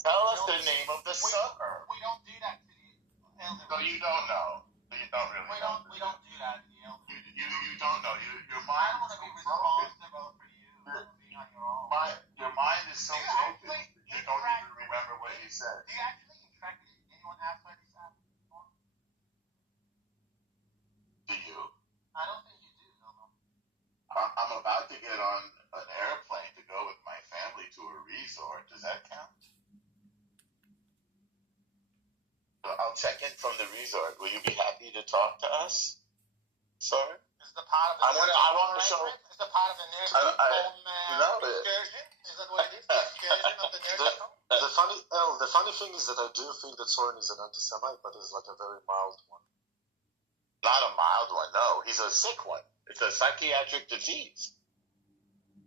Tell us the name of the suburb. We don't do that to the elderly. No, you don't know. You don't really know. We don't do that to the elderly. You don't know. Your I mind don't want is to be so broken. responsible for you being on your own. Your mind is so broken. You don't even remember what you said. Do you actually interact with anyone outside this app? Do you? I don't think you do, no. I'm about to get on an airplane to go with my family to a resort. Does that count? I'll check in from the resort. Will you be happy to talk to us, sir? Is the part of the I want to show. Is the part of the nursing home excursion? Is that what it is? The excursion of the nursing home? The funny thing is that I do think that Soren is an anti-Semite, but it's like a very mild one. Not a mild one, no. He's a sick one. It's a psychiatric disease.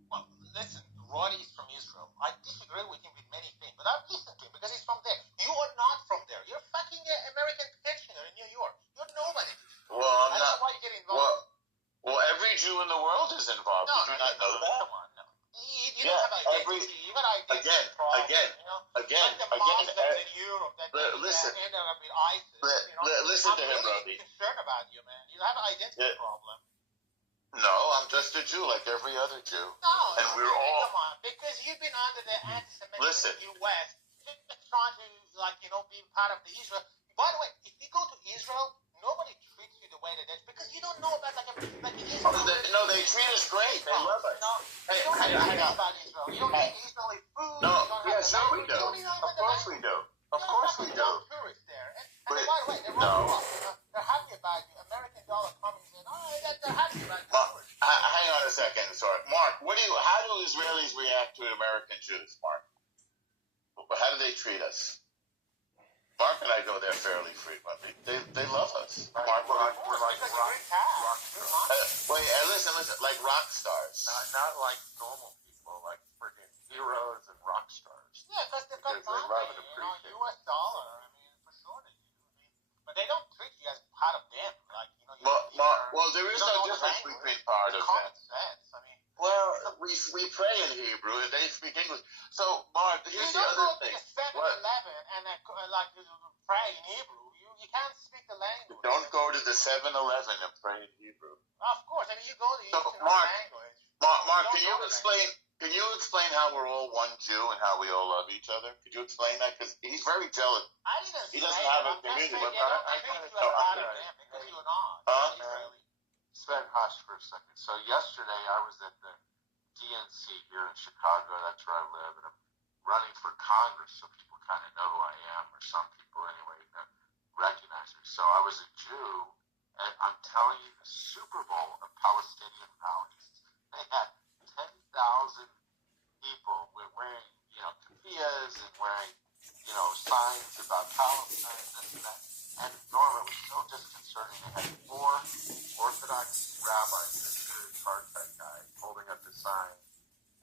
Well, listen, Roddy is from Israel. I disagree with him with many things, but I've listened to him because he's from there. You are not from there. You're a fucking American pensioner in New York. You're nobody. Well, I'm I don't know why you get involved. Well, every Jew in the world is involved. Did you not know that? Come on, no. You don't have identity. You got identity problem. Again. Like the Muslims in Europe that listen. end up with ISIS. Listen to him, really Robbie. Concerned about you, man. You have an identity problem. No, I'm just a Jew like every other Jew. No, and we're all. Come on, because you've been under the anti-Semitism in the U.S. Just trying to, be part of the Israel. By the way, if you go to Israel, nobody treats you the way that is because you don't know about Israel. No, they treat us great. They love us. No, you don't know about Israel. You don't eat Israeli food. No, yes, we do. Of course we do. Of course we do. Tourists there. And by the way, they're they're happy about you. American dollar coming in. They're happy about you. Hang on a second, sorry. Mark, how do Israelis react to American Jews, Mark? How do they treat us? Mark and I go there fairly frequently. They love us. Mark, we're like rock stars. Wait, listen, like rock stars. Not like normal people, like freaking heroes and rock stars. Yeah, because they've got money, love and appreciate U.S. dollar. I mean, for sure they do. But they don't treat you as part of them. Like, well, there is no difference between part of them. Common sense. I mean, well, we pray in Hebrew and they speak English. So, Mark, here's the other thing. You don't go to 7-Eleven and pray in Hebrew. You can't speak the language. Don't go to the 7-Eleven and pray in Hebrew. Of course. I mean, you go to the language. Mark, can you explain how we're all one Jew and how we all love each other? Could you explain that? Because he's very jealous. He doesn't have a community, but I kind of know. Because you're not. Sven, hush for a second. So yesterday I was at the DNC here in Chicago. That's where I live, and I'm running for Congress, so people kind of know who I am, or some people anyway recognize me. So I was a Jew, and I'm telling you, the Super Bowl of Palestinian rallies, they had 10,000 people wearing, keffiyehs and wearing, signs about Palestine, this and that. And Norma, it was so disconcerting. They had 4 Orthodox rabbis, this Chartek guy, holding up the sign,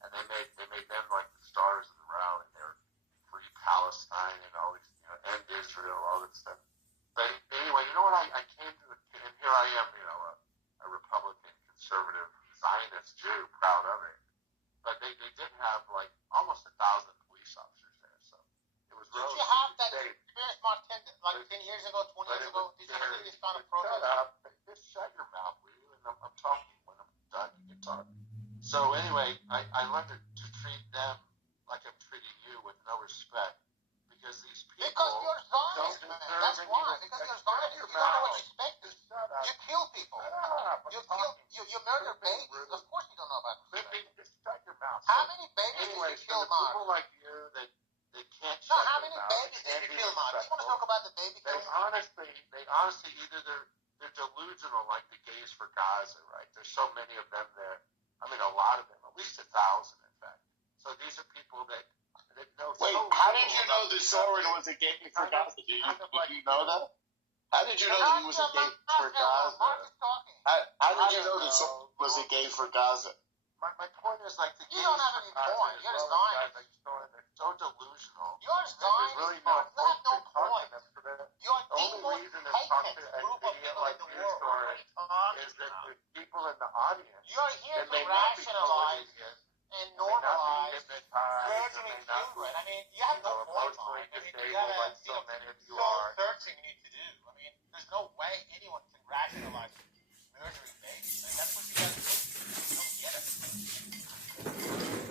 and they made them like the stars of the rally. They were free Palestine and all these, end Israel, all this stuff. But anyway, you know what? I came to and here I am, a Republican, conservative, Zionist Jew, proud of it. But they did have like almost 1,000 police officers there, so it was relatively safe. Did you have that experience, Mark, 10 years ago, 20 years ago? Did you see this kind of protest? Shut up. Just shut your mouth, will you? And I'm talking. When I'm done, you can talk. So anyway, I learned to treat them like I'm treating you with no respect. Because these people... Because you're Zionist, man. That's why. Because you're Zionist. You don't know what you expect. You kill people. You murder babies. Of course you don't know about respect. Just shut your mouth. How many babies did you kill, Mark? People like you that can't shut their mouth. How many babies did you kill, Mark? You want to talk about the baby killing? They honestly, either they're delusional like the gays for Gaza, right? There's so many of them there. I mean, a lot of them. At least 1,000, in fact. So these are people that... Wait, how did you know that Soren was a gay for Gaza? Did you know that? How did you know that he was a gay for Gaza? How did you know that Soren was a gay for Gaza? My point is like the you don't have any point. You're a Zionist. They're so delusional. You're a Zionist. Really you have no point. You're the most hated group of people in the world. Is that the people in the audience? You're here to rationalize and normalize murdering remember it. I mean, you have no point, Mike. I mean, you have a so many of you soul are. searching you need to do. I mean, there's no way anyone can rationalize murdering babies. Like, that's what you guys do. You don't get it.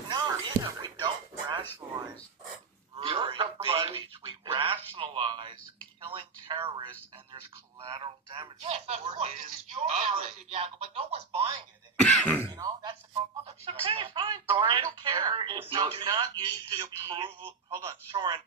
No, either. We don't rationalize murdering babies. We rationalize killing terrorists, and there's collateral damage. Yes, of War course. is This is your ugly. narrative, Jacob, but no one's buying it anymore. You know, that's the problem. It's okay, fine. Soren, I don't care. is We not do not need the approval. Hold on, Soren.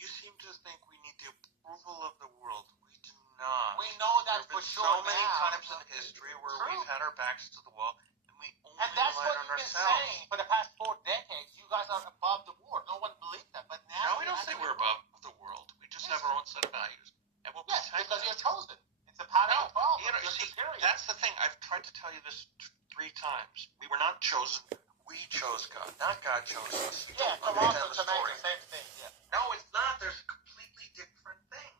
You seem to think we need the approval of the world. We do not. We know that There for have been sure so many now. times in history where True. we've had our backs to the wall, and we only And that's relied what on you've been ourselves. saying for the past 4 decades. You guys are above the war. No one believed that. But now No, we don't say we're above the world. We just have our own set of values, and we'll Yes, protect because them. you're chosen. It's a part of the problem. You know, You're see, superior. that's the thing. I've tried to tell you this 3 times. We were not chosen. We chose God. Not God chose us. You Yeah, don't come on understand to the make story. the same thing. Yeah. No, it's not. There's a completely different thing.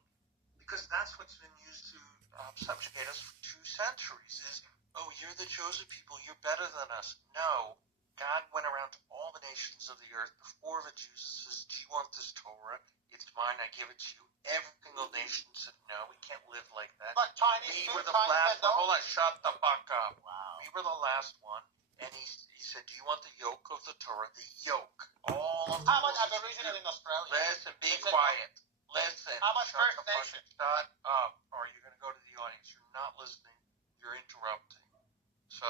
Because that's what's been used to subjugate us for 2 centuries is, oh, you're the chosen people. You're better than us. No. God went around to all the nations of the earth before the Jews and says, do you want this Torah? It's mine. I give it to you. Every single nation said, no, we can't live like that. But Chinese We food, were the Chinese last one. don't. Hold on, shut the fuck up. Wow. We were the last one. And he said, do you want the yoke of the Torah? The yoke. All of the How much rules. Aboriginal in Australia? Listen, be Is it- quiet. Listen. How much shut First the fuck- Nation? Shut up, or you're going to go to the audience. You're not listening. You're interrupting. So,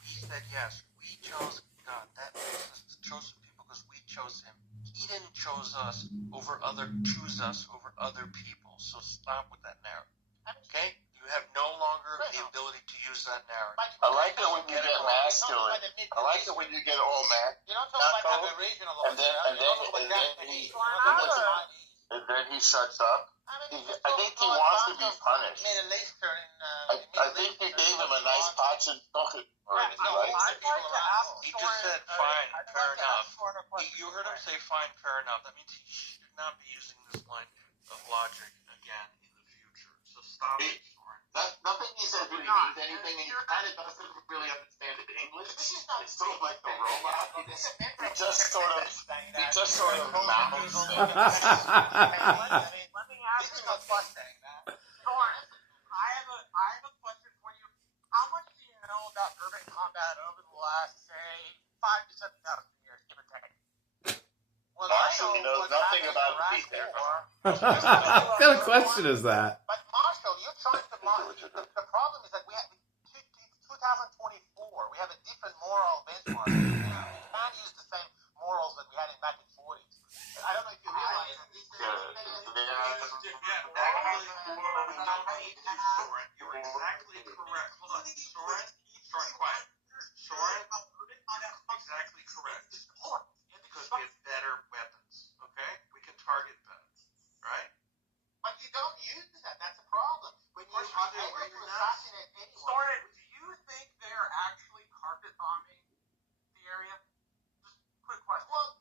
we said yes. We chose God. That makes us the chosen people because we chose Him. He didn't choose us over other people. So stop with that narrative. Okay? You have no longer the ability to use that narrative. I like it when you get masculine. I like it when you get all mad. You don't talk about Aboriginal And then- Australia. and then- You talk and about then he- Japanese. And then he shuts up. I mean, I think he wants to be punished. Middle Eastern. I think they gave him a nice potch and bucket already, no, right? I'd like to ask He just said, fine, I'd fair like to enough. ask Soren a question. You heard him say, fine, fair enough. That means he should not be using this line of logic again in the future. So stop it, Soren. Nothing he says really means anything, and he kind of doesn't really understand it in English. This is not It's sort of like the robot. He This is just sort of mouths things. Let me ask This is you not a fun question. saying that. Soren, I have a question for you. How much do you know about urban combat over the last, say, 5,000 to 7,000 years, give or take? Well, Marshall, he I know knows what nothing happened about in Iraq peace there. War. What kind of question is that? But Marshall, you're trying to. The problem is that we have 2024. We have a different moral benchmark. We can't use the same morals that we had back in 40s. I don't know if you realize that this is. Soren, you're exactly correct. Hold on, Soren, quiet. Soren, exactly correct. Because we have better weapons, okay? We can target better, right? But you don't use that. That's a problem. When you are able to assassinate anyone. Soren, do you think they're actually carpet bombing the area? Just quick question. Well,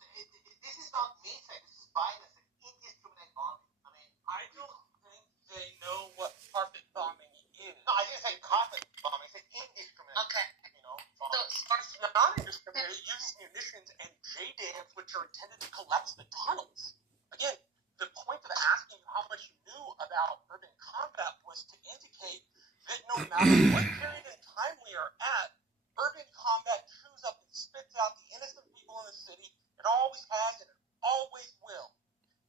this is not me saying. This is Biden saying indiscriminate bombing. I mean, I don't think they know what carpet bombing is. no, I didn't say carpet bombing. I said indiscriminate. Okay. You know, So, bombing. It's not indiscriminate. It uses munitions and JDAMs, which are intended to collapse the tunnels. Again, the point of asking how much you knew about urban combat was to indicate that no matter what period in time we are at, urban combat chews up and spits out the innocent people in the city. It always has and it always will.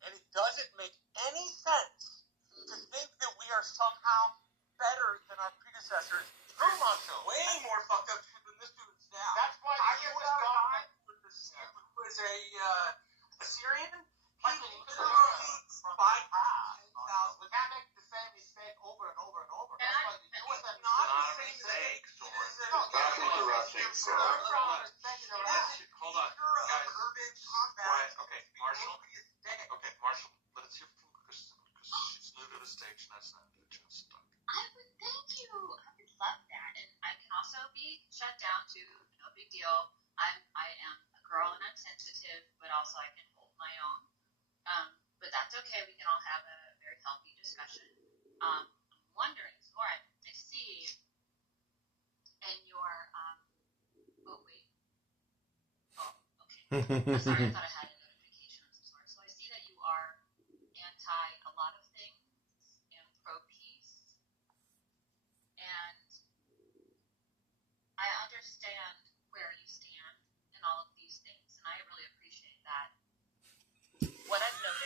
And it doesn't make any sense to think that we are somehow better than our predecessors. True, Marshall. Way more fucked up shit than this dude's now. That's why I the just U.S. got a guy government. who was a Syrian. He But literally spied we can't make the same mistake over and over and over. And That's I- why the and U.S. it's not Not the a same mistake, thing. Soren. No, Stop interrupting, sir. Hold on, guys. Urban combat. Quiet. Okay, Marshall. Angriest day. Okay, Marshall, let's hear from Kristen because she's new to the stage and that's not a chance to talk. I would thank you. I would love that. And I can also be shut down too. No big deal. I am a girl and I'm sensitive, but also I can hold my own. But that's okay. We can all have a very healthy discussion. I'm wondering, Soren, I see in your oh wait. Oh, okay. I'm sorry, I thought I had a notification on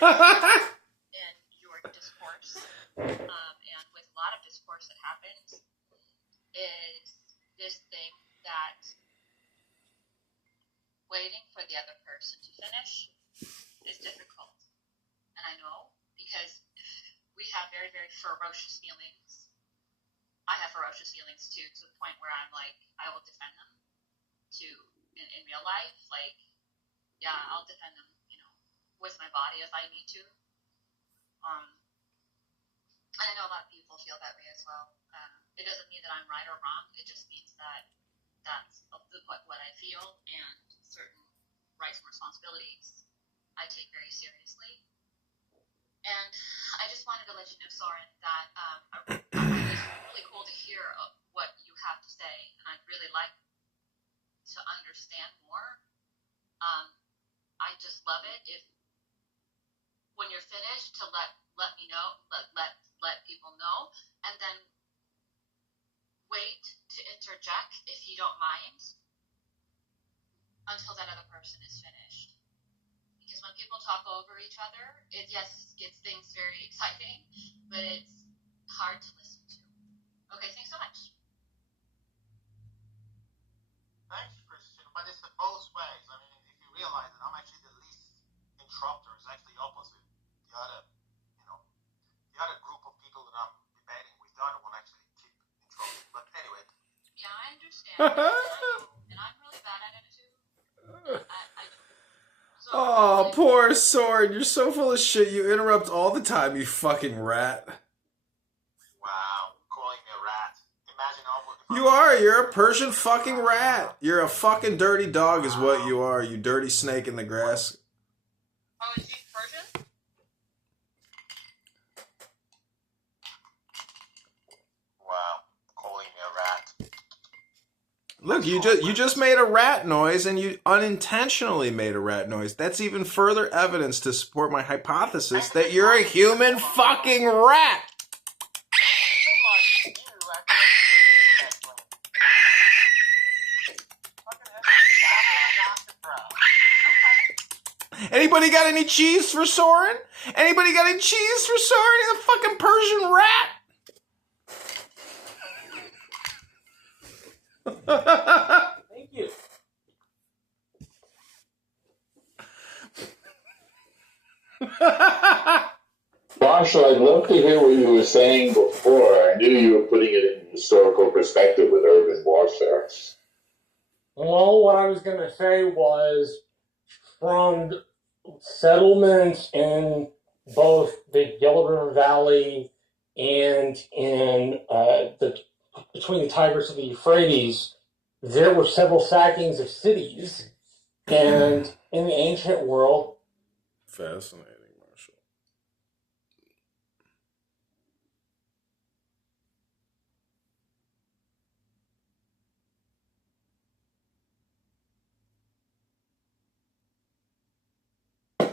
in your discourse, and with a lot of discourse that happens, is this thing that waiting for the other person to finish is difficult. And I know because we have very, very ferocious feelings. I have ferocious feelings too, to the point where I'm like, I will defend them in real life. Like, yeah, I'll defend them, with my body if I need to. And I know a lot of people feel that way as well. It doesn't mean that I'm right or wrong. It just means that that's what I feel, and certain rights and responsibilities I take very seriously. And I just wanted to let you know, Soren, that it's really cool to hear what you have to say, and I'd really like to understand more. I just love it if, when you're finished, to let me know, let people know, and then wait to interject if you don't mind until that other person is finished. Because when people talk over each other, it gets things very exciting, but it's hard to listen to. Okay, thanks so much. Thanks, Christian. But it's both ways. I mean, if you realize that I'm actually the least interrupter, is actually opposite. The other group of people that I'm debating with, the other one actually keep interrupting. But anyway. Yeah, I understand. And I'm really bad at it too. Oh, poor Soren. You're so full of shit. You interrupt all the time, you fucking rat. Wow, calling me a rat. Imagine you are. You're a Persian fucking rat. You're a fucking dirty dog is what you are, you dirty snake in the grass. Oh, is he Persian? Wow, calling me a rat. Look, you just made a rat noise, and you unintentionally made a rat noise. That's even further evidence to support my hypothesis that you're a human fucking rat. Anybody got any cheese for Soren? Anybody got any cheese for Soren? He's a fucking Persian rat. Thank you. Marshall, I'd love to hear what you were saying before. I knew you were putting it in historical perspective with urban warfare. Well, what I was going to say was, from settlements in both the Yellow River Valley and in between the Tigris and the Euphrates, there were several sackings of cities, and in the ancient world, fascinating, Marshall.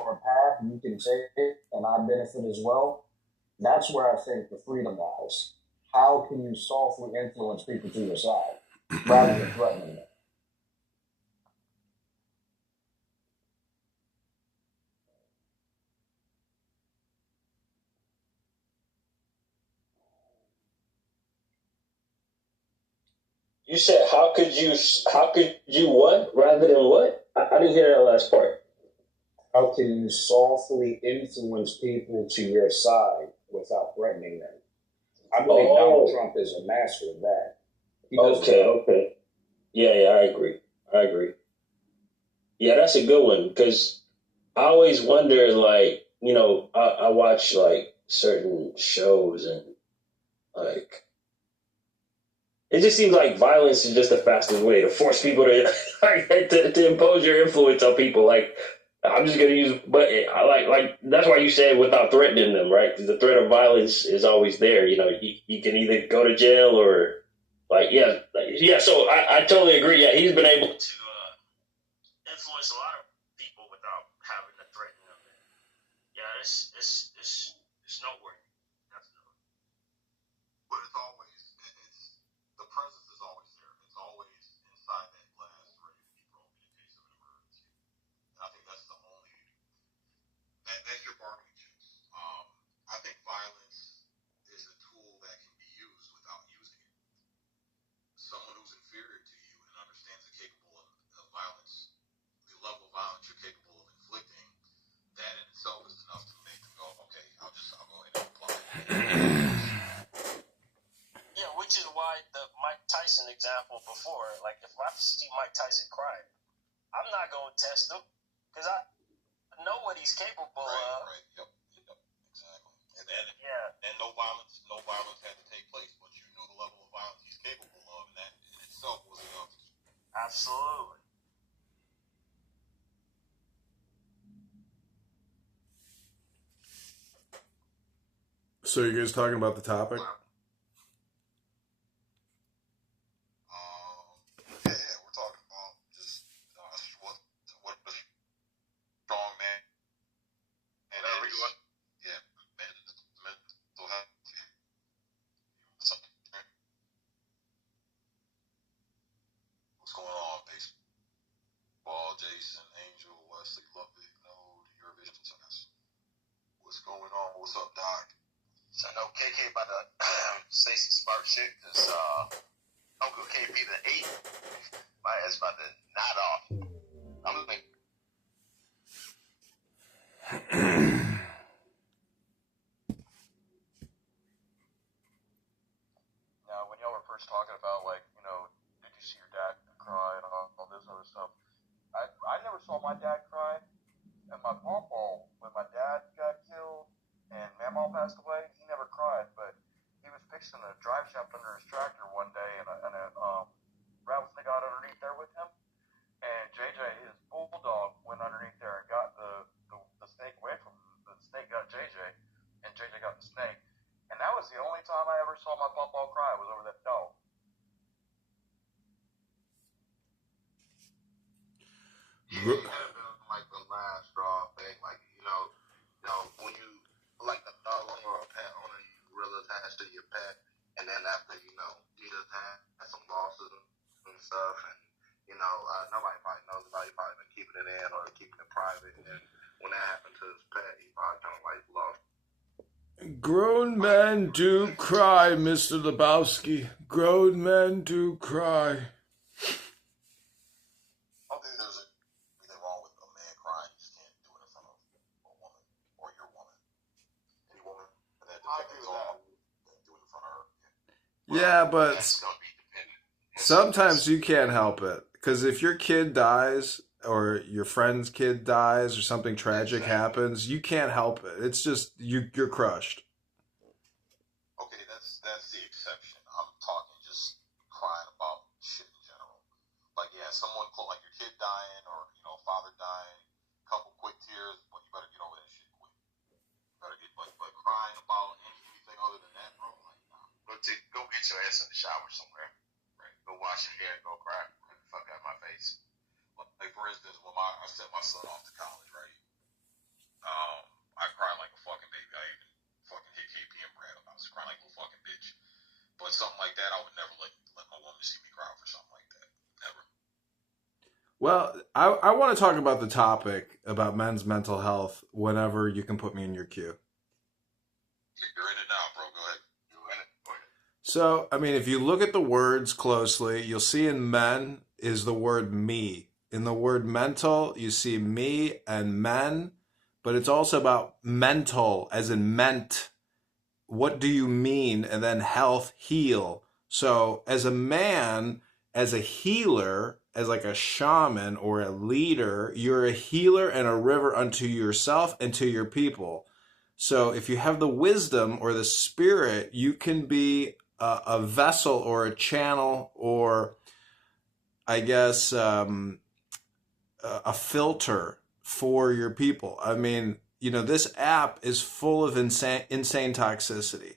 Or a path you can take and I benefit as well. That's where I think the freedom lies. How can you softly influence people to your side rather than threatening them? You said how could you what rather than what? I didn't hear that last part. How can you softly influence people to your side without threatening them? I believe Donald Trump is a master of that. Okay. Yeah, I agree. Yeah, that's a good one, because I always wonder, like, I watch, like, certain shows, and, like, it just seems like violence is just the fastest way to force people to, like, to impose your influence on people. Like, I'm just gonna use, but like that's why you said without threatening them, right? Because the threat of violence is always there. You can either go to jail or, like, yeah. So I totally agree. Yeah, he's been able to influence a lot of people without having to threaten them. Yeah, it's noteworthy. Definitely. But it's the presence is always there. It's always inside that glass, ready to be broken in case of an emergency. And I think that's the only that's your bargaining to see Mike Tyson cry. I'm not going to test him because I know what he's capable of. Right. Yep. Exactly. And then, and no violence had to take place, but you knew the level of violence he's capable of, and that in itself was enough. Absolutely. So you guys talking about the topic? Yeah, we're talking about just what a strong man. And everyone, mental health. What's going on, baseball? Jason, Angel, Wesley, Ludwig, Node, Eurovision success. What's going on? What's up, Doc? So I know KK about to say some smart shit because Uncle KP the 8, my ass about to nod off. I'm like, now, when y'all were first talking about, like, you know, did you see your dad cry and all this other stuff? I never saw my dad cry, and my pawpaw, when my dad got killed and Mamaw passed away, he never cried, but he was fixing a drive shaft under his tractor one day, and a rattlesnake got underneath there with him, and JJ, his bulldog, went underneath there and got the snake away from him. The snake got JJ, and JJ got the snake, and that was the only time I ever saw my pawpaw cry, was over that dog. Yeah, it had been like the last straw thing, like, you know, when you, like a dog owner or a pet owner, you real attached to your pet, and then after, you just had some losses and stuff, and, nobody probably knows about it. He probably been keeping it in or keeping it private, and then when that happened to his pet, he probably kind of like lost. Grown men do cry, Mr. Lebowski. Grown men do cry. I don't think there's anything wrong with a man crying. You just can't do it in front of a woman or your woman. Any woman. And then I agree with that. Do it in front of her. Yeah, but That's going to be dependent. sometimes you can't help it. Because if your kid dies or your friend's kid dies or something tragic happens, you can't help it. It's just, you're crushed. Okay, that's the exception. I'm talking just crying about shit in general. Like, yeah, someone close, like your kid dying or, father dying, couple quick tears, but you better get over that shit quick. You better get, but crying about anything other than that, bro, like, nah. go get your ass in the shower somewhere. Right. Go wash your hair and go cry. Get the fuck out of my face. Like, for instance, when I sent my son off to college, right? I cried like a fucking baby. I even fucking hit KP and Brad up. I was crying like a little fucking bitch. But something like that, I would never let my woman see me cry for something like that. Never. Well, I want to talk about the topic about men's mental health whenever you can put me in your queue. You're in it now, bro. Go ahead. You're in it. Go ahead. So, I mean, if you look at the words closely, you'll see in men is the word me. In the word mental, you see me and men, but it's also about mental, as in meant. What do you mean? And then health, heal. So as a man, as a healer, as like a shaman or a leader, you're a healer and a river unto yourself and to your people. So if you have the wisdom or the spirit, you can be a vessel or a channel or, I guess, a filter for your people. I mean, this app is full of insane toxicity.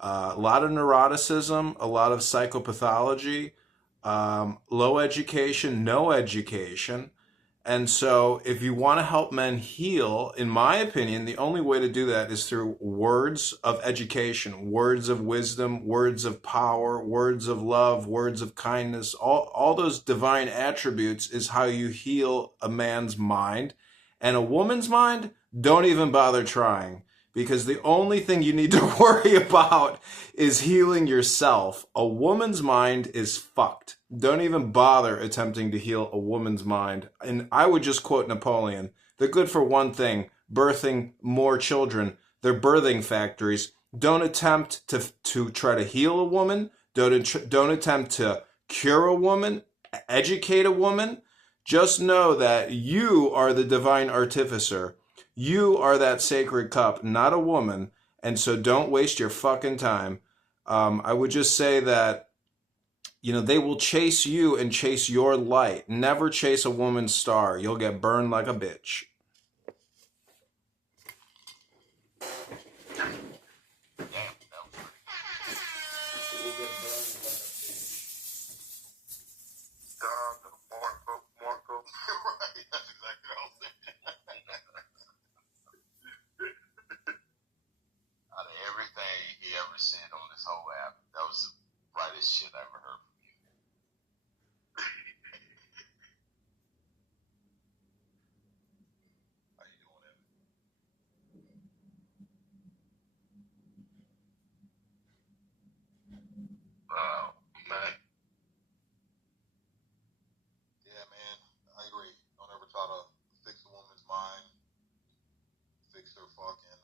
A lot of neuroticism, a lot of psychopathology, low education, no education. And so if you want to help men heal, in my opinion, the only way to do that is through words of education, words of wisdom, words of power, words of love, words of kindness. All those divine attributes is how you heal a man's mind. And a woman's mind, don't even bother trying. Because the only thing you need to worry about is healing yourself. A woman's mind is fucked. Don't even bother attempting to heal a woman's mind. And I would just quote Napoleon. They're good for one thing, birthing more children. They're birthing factories. Don't attempt to try to heal a woman. Don't attempt to cure a woman. educate a woman, just know that you are the divine artificer. You are that sacred cup, not a woman. And so don't waste your fucking time. I would just say that, they will chase you and chase your light. Never chase a woman's star. You'll get burned like a bitch. Right, that's exactly what I was thinking. Out of everything he ever said on this whole app, that was the brightest shit I ever heard from you. How you doing, Evan? Oh, man. Yeah, man, I agree. Don't ever try to fix a woman's mind, fix her fucking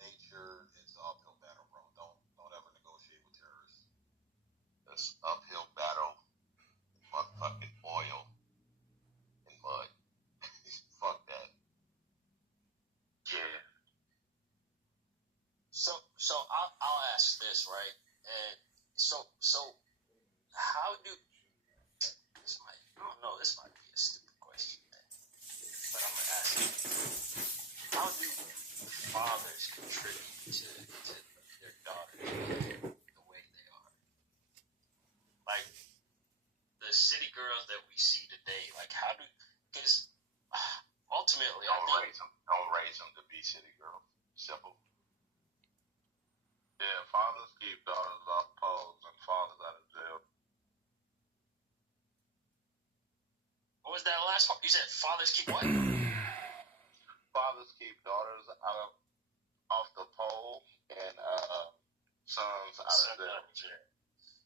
nature. It's an uphill battle, bro. Don't ever negotiate with terrorists. That's uphill battle, motherfucking oil and mud. Fuck that. Yeah. So I'll ask this, right? And so how do this might I don't know, this might be a stupid question, man. But I'm gonna ask it. How do fathers contribute to their daughters the way they are? Like the city girls that we see today, like how do, because ultimately Don't raise them to be city girls. Simple. Yeah, fathers keep daughters off poles and fathers out of jail. What was that last part? You said fathers keep what? Fathers keep daughters off the pole and sons out of jail.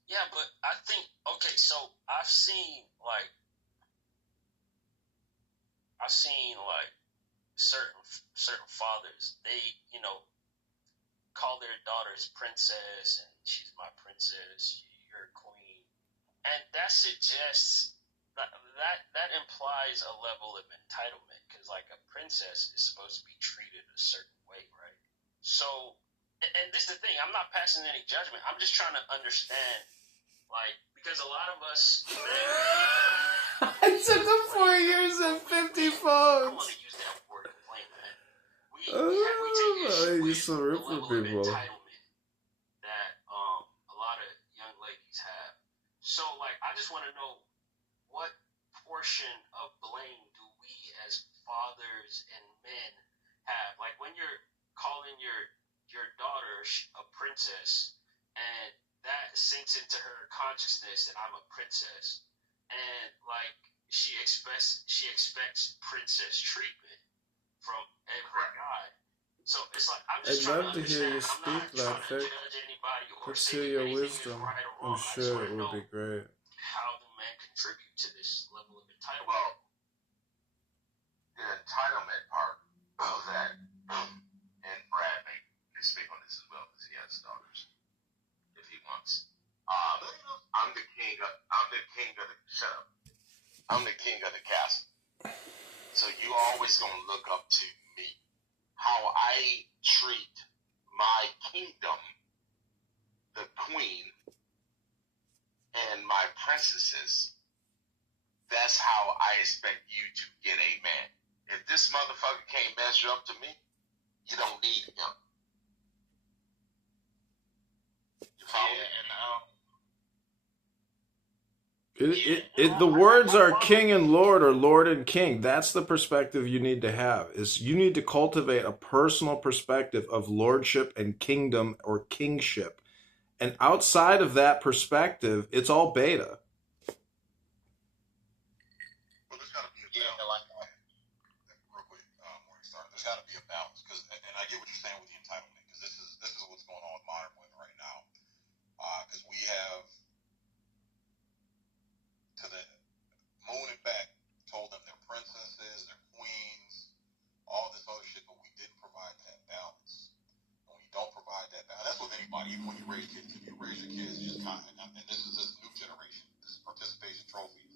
Yeah, but I think, okay, so I've seen certain fathers, they, call their daughters princess, and she's my princess, you're a queen. And that suggests that implies a level of entitlement, because like a princess is supposed to be treated a certain way, right? So, and this is the thing, I'm not passing any judgment. I'm just trying to understand, like, because a lot of us. It took him 4 years and 50 phones. I don't want to use that word complaint, man. We take issue with the level of entitlement that a lot of young ladies have. So, like, I just want to know, what portion of blame do we as fathers and men have? Like, when you're calling your daughter a princess, and that sinks into her consciousness that I'm a princess, and like she expects princess treatment from every guy. So it's like I'm just trying to understand. I'd love to hear you speak that, Vic. Let's hear your wisdom. I'm sure it would be great. How do men contribute to this level of entitlement? Well, the entitlement part of that, and Brad can speak on this as well because he has daughters, if he wants. I'm the king of the castle. So you always gonna look up to me. How I treat my kingdom, the queen, and my princesses, that's how I expect you to get a man. If this motherfucker can't measure up to me, you don't need him. You follow me? The words are king and lord, or lord and king. That's the perspective you need to have. Is you need to cultivate a personal perspective of lordship and kingdom or kingship. And outside of that perspective, it's all beta. Well, there's got to be a balance. Real quick, Morningstar. There's got to be a balance, and I get what you're saying with the entitlement, because this is what's going on with modern women right now. Because we have to the moon and back told them they're princesses, they're queens, all this other shit, but we didn't provide that balance. And when you don't provide that balance, that's with anybody. Even when you raise kids, if you raise your kids, you just kind of, and this is this new generation, this is participation trophy.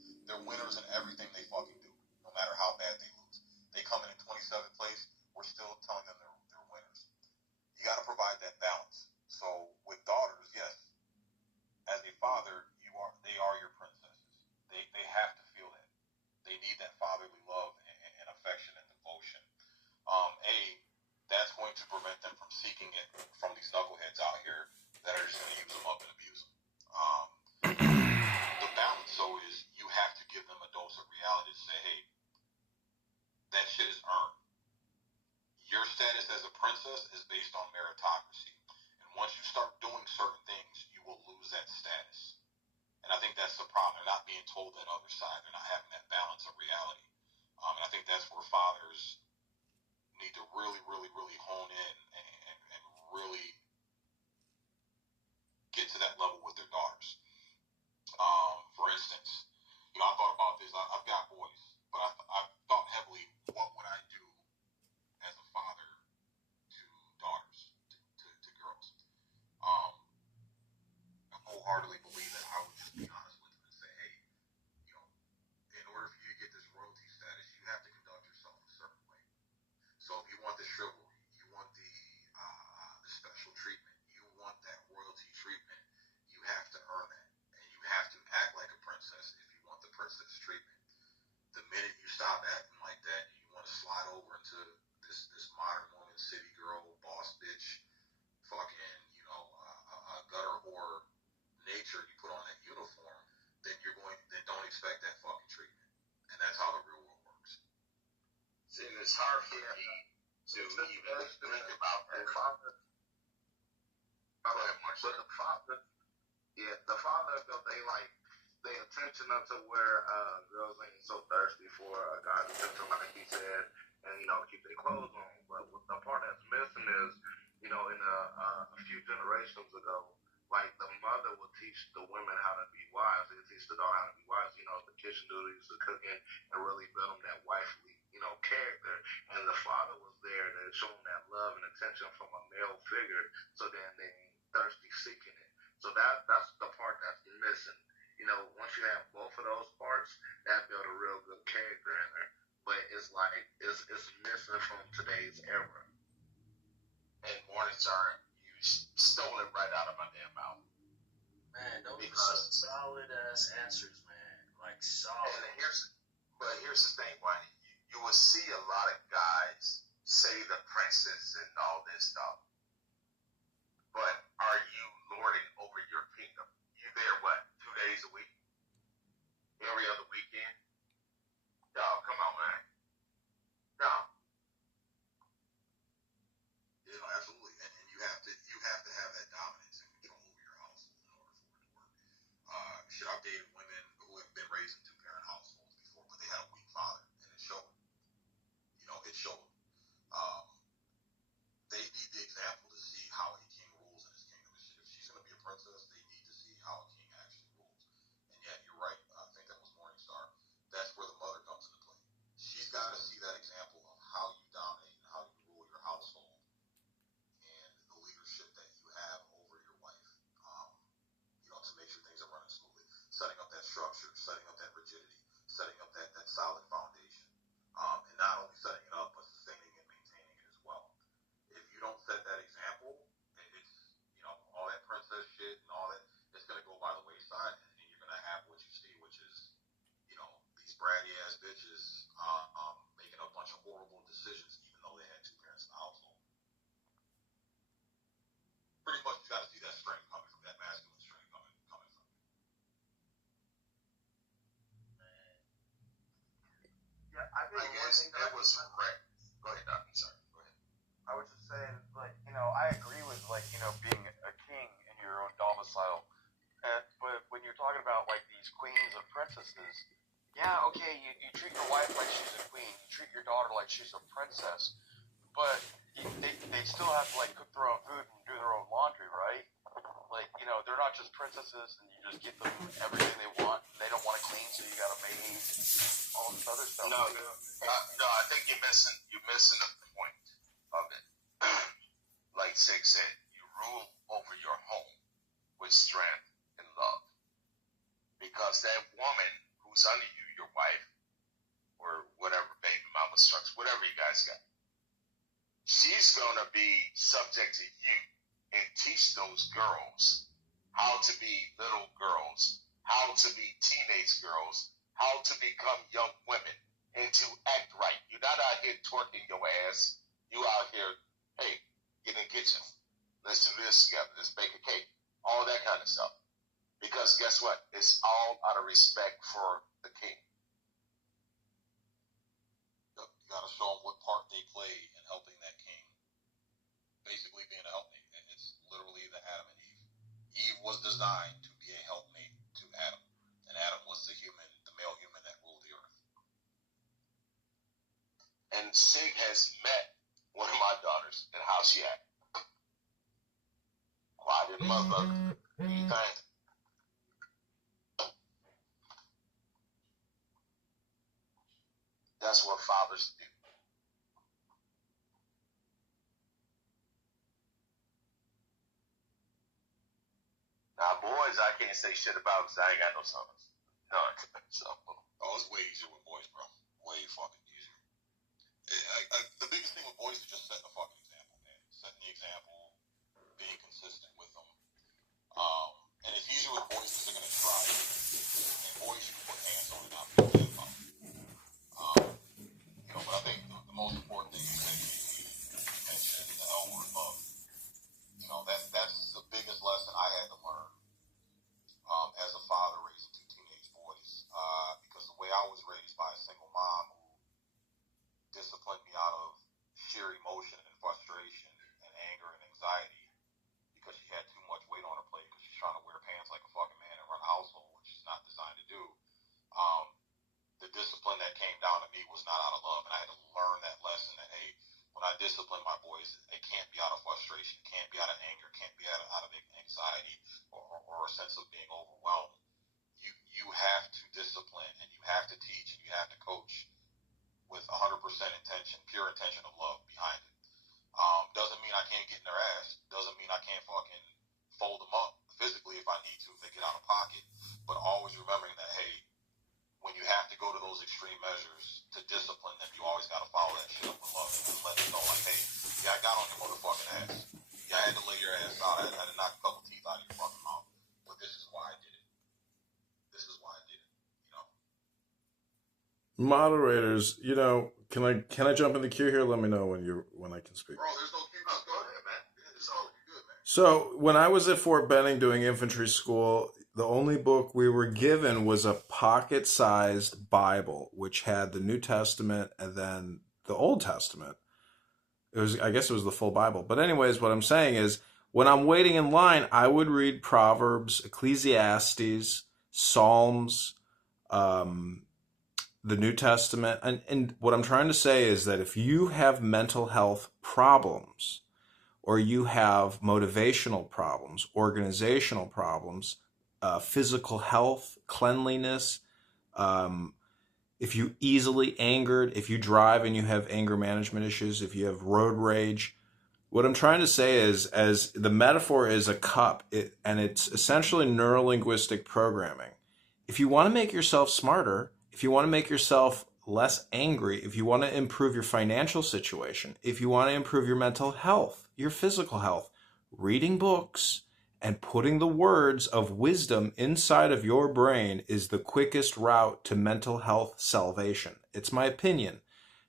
prevent them from seeking it from these knuckleheads out here that are just going to use them up and abuse them. The balance, so, is you have to give them a dose of reality to say, hey, that shit is earned. Your status as a princess is based on meritocracy. And once you start doing certain things, you will lose that status. And I think that's the problem. They're not being told that other side. They're not having that balance of reality. And I think that's where fathers need to really, really, really hone in and really get to that level with their daughters. For instance, I thought about this. I've got boys, but I've thought heavily, what would I do as a father to daughters, to girls? I wholeheartedly believe that I would just be honest with them and say, hey, in order for you to get this royalty status, you have to conduct yourself a certain way. So if you want the chivalry, you want the special treatment, you want that royalty treatment, you have to earn that. And you have to act like a princess if you want the princess treatment. The minute you stop acting like that, you want to slide over into this modern woman, city girl, boss bitch, fucking, gutter whore nature, you put on that uniform, then don't expect that fucking treatment. And that's how the real world works. See, it's hard for me to even think about that. The father felt they attention up to where girls ain't so thirsty for a guy to attention, like he said, and keep their clothes on. But the part that's missing is, in a few generations ago, like the mother would teach the women how to be wives. They would teach the daughter how to be wives. The kitchen duties, the cooking, and really build them that wifely, character. And the father was there to show them that love and attention from a male figure. So then they ain't thirsty seeking it. So that's the part that's missing. Once you have both of those parts, that build a real good character in there. But it's missing from today's era. And Morningstar, you stole it right out of my damn mouth. Man, those are some solid ass answers, man. Like solid. And here's the thing, Wayne. You will see a lot of guys say the princess and all this stuff. But are you lording over your kingdom? You there, 2 days a week? Every other weekend? Y'all, come on, man. No. Absolutely. And you have to have that dominance and control over your household in order for it to work. I've dated women who have been raised in two-parent households before, but they had a weak father, and it showed. It showed. They need the example to see how a king rules in his kingdom. If she's going to be a princess, they need to see how a king actually rules. And yet, you're right. I think that was Morningstar. That's where the mother comes into play. She's got to see that example of how you dominate and how you rule your household and the leadership that you have over your wife. To make sure things are running smoothly. Setting up that structure, setting up that rigidity, setting up that solid foundation. And not only setting it up, but sustaining and maintaining it as well. If you don't set that example, it's, all that princess shit and all that, it's going to go by the wayside, and you're going to have what you see, which is, these bratty ass bitches making a bunch of horrible decisions, even though they had two parents in the household. Pretty much, you got to see that strength coming from that masculine strength coming from you. Yeah, I guess it was correct. Go ahead, Doc. I'm sorry. Go ahead. I was just saying, I agree with, being a king in your own domicile. But when you're talking about, these queens or princesses, yeah, okay, you treat your wife like she's a queen. You treat your daughter like she's a princess. But they still have to, cook their own food and do their own laundry, right? They're not just princesses and you just give them everything they want. They don't want to clean, so you got a maid, all this other stuff. No, I think you're missing the point of it. Like Sig said, you rule over your home with strength and love. Because that woman who's under you, your wife, or whatever, baby mama structure, whatever you guys got, she's going to be subject to you and teach those girls how to be little girls, how to be teenage girls, how to become young women, and to act right. You're not out here twerking your ass. You out here, hey, this together. Let's bake a cake. All that kind of stuff. Because guess what? It's all out of respect for the king. You got to show them what part they played in helping that king. Basically being a helpmate. And it's literally the Adam and Eve. Eve was designed to be a helpmate to Adam. And Adam was the male human that ruled the earth. And Sig has met one of my daughters and how she acted. Quiet in motherfucker. Do you think? That's what fathers do. Now, boys, I can't say shit about because I ain't got no sons. None. So, it's way easier with boys, bro. Way fucking easier. The biggest thing with boys is just setting the fucking example, man. Setting the example, being consistent with them. And it's easier with boys because they're going to try. And boys, you can put hands on and not be upset about it. But I think the most important thing you mentioned is the L word, love. That's the biggest lesson I had to learn as a father raising two teenage boys. Because the way I was raised by a single mom who disciplined me out of sheer emotion and frustration and anger and anxiety because she had too much weight on her plate because she's trying to wear pants like a fucking man and run a household, which she's not designed to do. The discipline that came down to me was not out of love, and I had to learn that lesson that, hey, when I discipline my boys, it can't be out of frustration, it can't be out of anger, it can't be out of anxiety or a sense of being overwhelmed. You have to discipline, and you have to teach, and you have to coach with 100% intention, pure intention of love behind it. Doesn't mean I can't get in their ass. Doesn't mean I can't fucking fold them up physically if I need to, if they get out of pocket. But always remembering that, hey, when you have to go to those extreme measures to discipline them, you always got to follow that shit up with love and let them know, like, hey, yeah, I got on your motherfucking ass. Yeah, I had to lay your ass out. I had to knock a couple teeth out of your fucking mouth. But this is why I did it. This is why I did it. Moderators, can I jump in the queue here? Let me know when I can speak. Bro, there's no queue. Just go ahead, man. It's all good, man. So when I was at Fort Benning doing infantry school, the only book we were given was a pocket-sized Bible, which had the New Testament and then the Old Testament. I guess it was the full Bible. But anyways, what I'm saying is, when I'm waiting in line, I would read Proverbs, Ecclesiastes, Psalms, the New Testament. And what I'm trying to say is that if you have mental health problems, or you have motivational problems, organizational problems, physical health, cleanliness, if you easily angered, if you drive and you have anger management issues, if you have road rage, what I'm trying to say is, as the metaphor is a cup, and it's essentially neurolinguistic programming. If you want to make yourself smarter, if you want to make yourself less angry, if you want to improve your financial situation, if you want to improve your mental health, your physical health, reading books and putting the words of wisdom inside of your brain is the quickest route to mental health salvation. It's my opinion.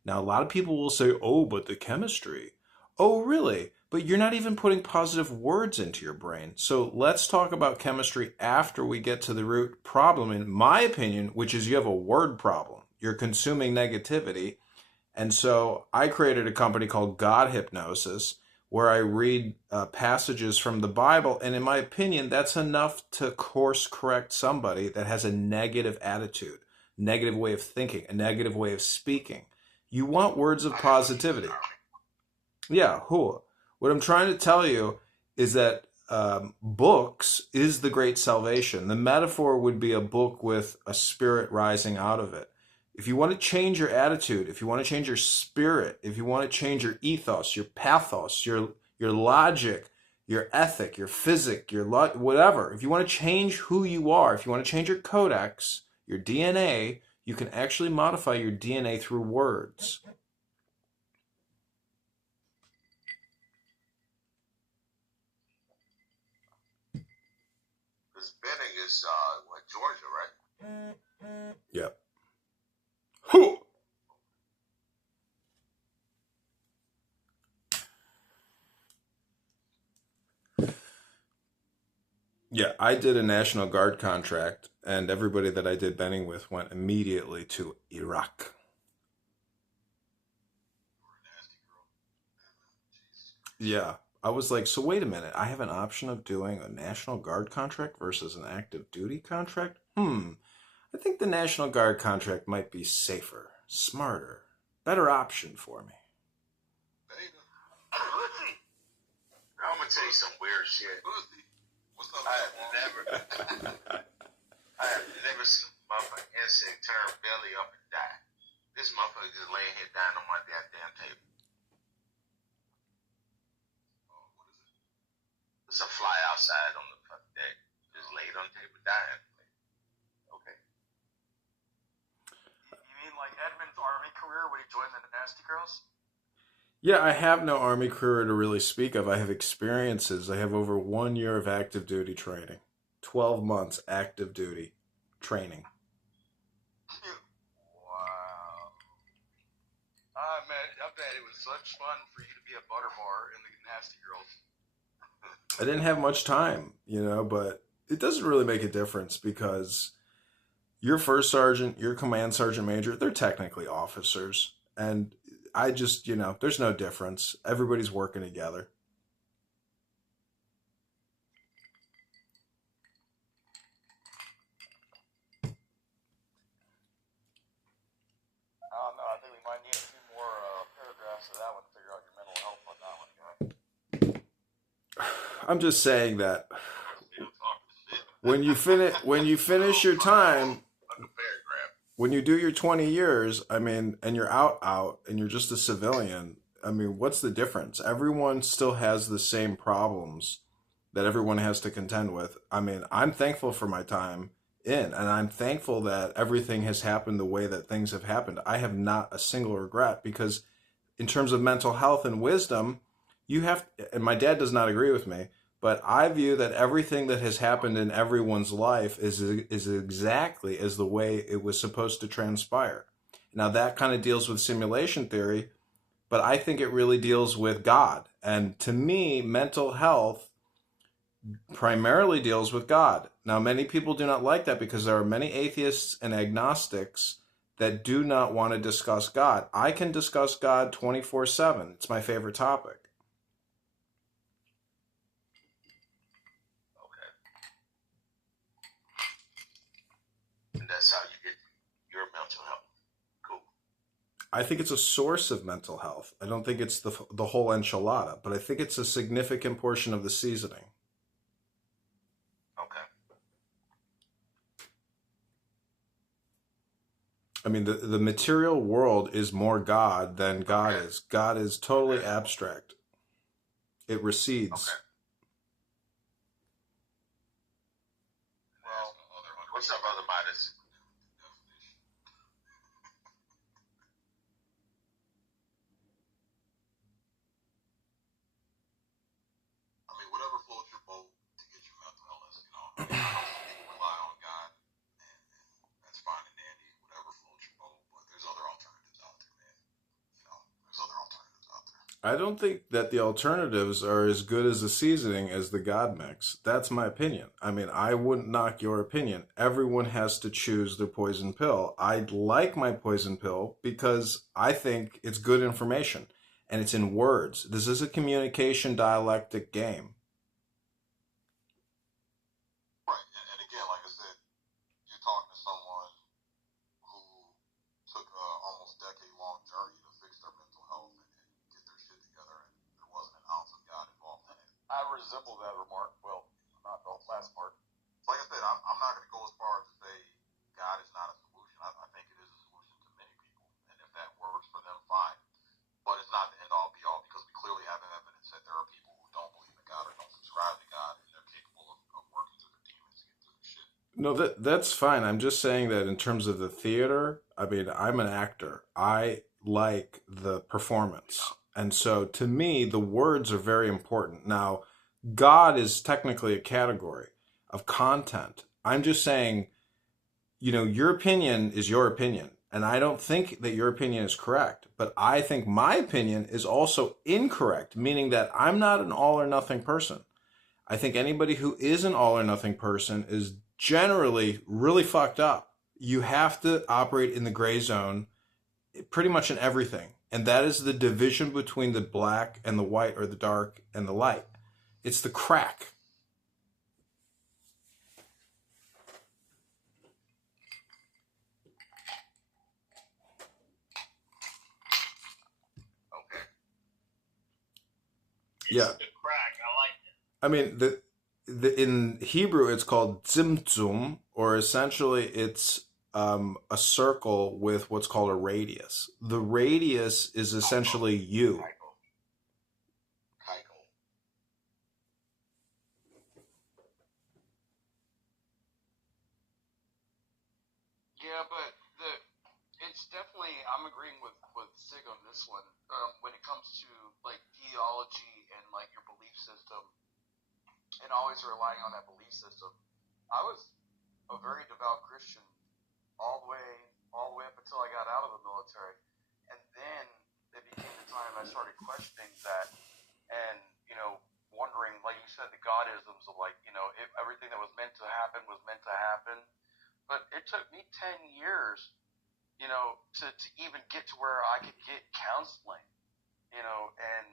Now, a lot of people will say, oh, but the chemistry. Oh, really? But you're not even putting positive words into your brain. So let's talk about chemistry after we get to the root problem, in my opinion, which is you have a word problem. You're consuming negativity. And so I created a company called God Hypnosis, where I read passages from the Bible, and in my opinion, that's enough to course correct somebody that has a negative attitude, negative way of thinking, a negative way of speaking. You want words of positivity. Yeah, cool. What I'm trying to tell you is that books is the great salvation. The metaphor would be a book with a spirit rising out of it. If you want to change your attitude, if you want to change your spirit, if you want to change your ethos, your pathos, your logic, your ethic, your physic, whatever, if you want to change who you are, if you want to change your codex, your DNA, you can actually modify your DNA through words. This Benning is Georgia, right? Yep. Yeah, I did a National Guard contract, and everybody that I did bending with went immediately to Iraq. Yeah, I was like, so wait a minute, I have an option of doing a National Guard contract versus an active duty contract? I think the National Guard contract might be safer, smarter, better option for me. I'm gonna tell you some weird shit. I have never seen a motherfucking insect turn belly up and die. This motherfucker just laying here dying on my goddamn table. It's a fly outside on the fucking deck. Just laid on the table dying. Okay. You mean like Edmund's army career when he joined the Nasty Girls? Yeah, I have no Army career to really speak of. I have experiences. I have over 1 year of active duty training. 12 months active duty training. Wow. I bet it was such fun for you to be a butter bar in the Nasty Girls. I didn't have much time, but it doesn't really make a difference because your first sergeant, your command sergeant major, they're technically officers. And I just, there's no difference. Everybody's working together. I don't know. I think we might need a few more paragraphs of that one to figure out your mental health on that one, guy. I'm just saying that when you finish your time, when you do your 20 years, and you're out, and you're just a civilian, what's the difference? Everyone still has the same problems that everyone has to contend with. I'm thankful for my time in, and I'm thankful that everything has happened the way that things have happened. I have not a single regret because in terms of mental health and wisdom, and my dad does not agree with me, but I view that everything that has happened in everyone's life is exactly as the way it was supposed to transpire. Now that kind of deals with simulation theory, but I think it really deals with God. And to me, mental health primarily deals with God. Now, many people do not like that because there are many atheists and agnostics that do not want to discuss God. I can discuss God 24/7. It's my favorite topic. That's how you get your mental health. Cool. I think it's a source of mental health. I don't think it's the whole enchilada, but I think it's a significant portion of the seasoning. Okay. The material world is more God than God is. God is totally abstract. It recedes. Okay. Well, what's up, other Midas? Whatever floats your boat to get your mental illness, I know some people rely on God, and that's fine and dandy, whatever floats your boat, but there's other alternatives out there, man. There's other alternatives out there. I don't think that the alternatives are as good as the seasoning as the God mix. That's my opinion. I wouldn't knock your opinion. Everyone has to choose their poison pill. I like my poison pill because I think it's good information, and it's in words. This is a communication dialectic game. Right, and again, like I said, you're talking to someone who took an almost decade-long journey to fix their mental health and get their shit together, and there wasn't an ounce of God involved in it. I resemble that remark. Well, not the last part. Like I said, I'm not going to go as far as to say God is not a solution. I think it is a solution to many people, and if that works for them, fine. But it's not the end-all, be-all, because we clearly have evidence that there are people who don't believe in God or don't subscribe to God, and they're capable of working through their demons to get through their shit. No, that's fine. I'm just saying that in terms of the theater, I'm an actor. I like the performance. And so to me, the words are very important. Now, God is technically a category of content. I'm just saying, your opinion is your opinion. And I don't think that your opinion is correct, but I think my opinion is also incorrect, meaning that I'm not an all or nothing person. I think anybody who is an all or nothing person is generally really fucked up. You have to operate in the gray zone pretty much in everything. And that is the division between the black and the white, or the dark and the light. It's the crack. Okay. Yeah. The crack. I like it. I mean, in Hebrew, it's called tzimtzum, or essentially it's a circle with what's called a radius. The radius is essentially you. Keitel. Yeah, but it's definitely, I'm agreeing with Sig on this one. When it comes to like theology and like your belief system, and always relying on that belief system. I was a very devout Christian all the way up until I got out of the military, and then it became the time I started questioning that, and wondering, like you said, the Godisms of like if everything that was meant to happen was meant to happen. But it took me 10 years, to even get to where I could get counseling, and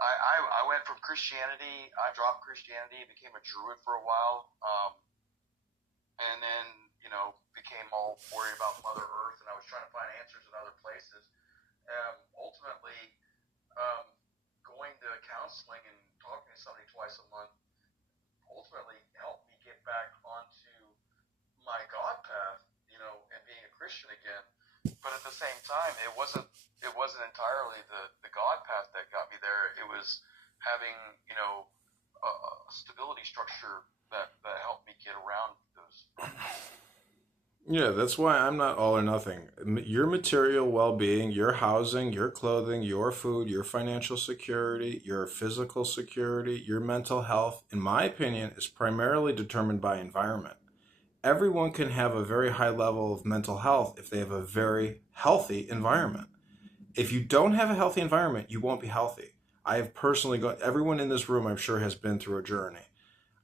I went from Christianity, I dropped Christianity, became a Druid for a while, and then, became all worried about Mother Earth, and I was trying to find answers in other places. Ultimately, going to counseling and talking to somebody twice a month ultimately helped me get back onto my God path, and being a Christian again. But at the same time, it wasn't entirely the God path that got me there. It was having, a stability structure that helped me get around those. Yeah, that's why I'm not all or nothing. Your material well-being, your housing, your clothing, your food, your financial security, your physical security, your mental health, in my opinion, is primarily determined by environment. Everyone can have a very high level of mental health if they have a very healthy environment. If you don't have a healthy environment, you won't be healthy. I have personally gone, everyone in this room I'm sure has been through a journey.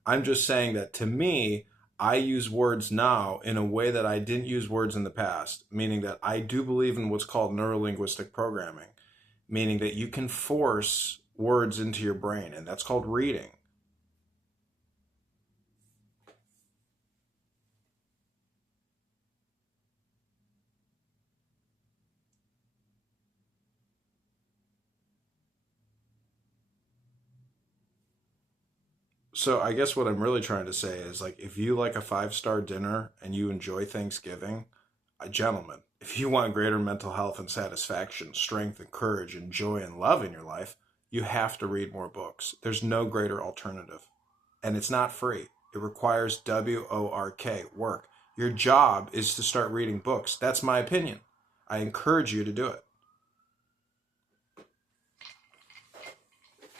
I'm just saying that to me, I use words now in a way that I didn't use words in the past, meaning that I do believe in what's called neurolinguistic programming, meaning that you can force words into your brain, and that's called reading. So I guess what I'm really trying to say is, like, if you like a 5-star dinner and you enjoy Thanksgiving, a gentleman, if you want greater mental health and satisfaction, strength and courage and joy and love in your life, you have to read more books. There's no greater alternative. And it's not free. It requires work. Your job is to start reading books. That's my opinion. I encourage you to do it.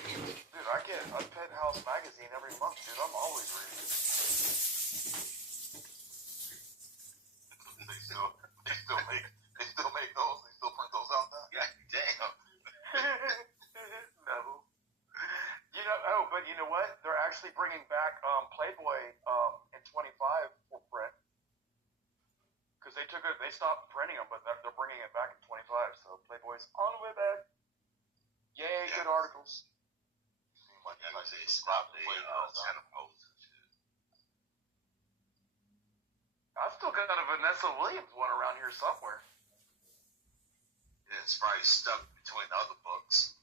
Dude, I get a Penthouse magazine every month, dude. I'm always reading. They still make those. They still print those out now. Yeah, damn. No. But you know what? They're actually bringing back Playboy in 25 for print. Because they stopped printing them, but they're bringing it back in 25. So Playboy's on the way back. Yay, yeah. Good articles. Seems like they stopped the centerfolds and shit. I've still got a Vanessa Williams one around here somewhere. Yeah, it's probably stuck between other books.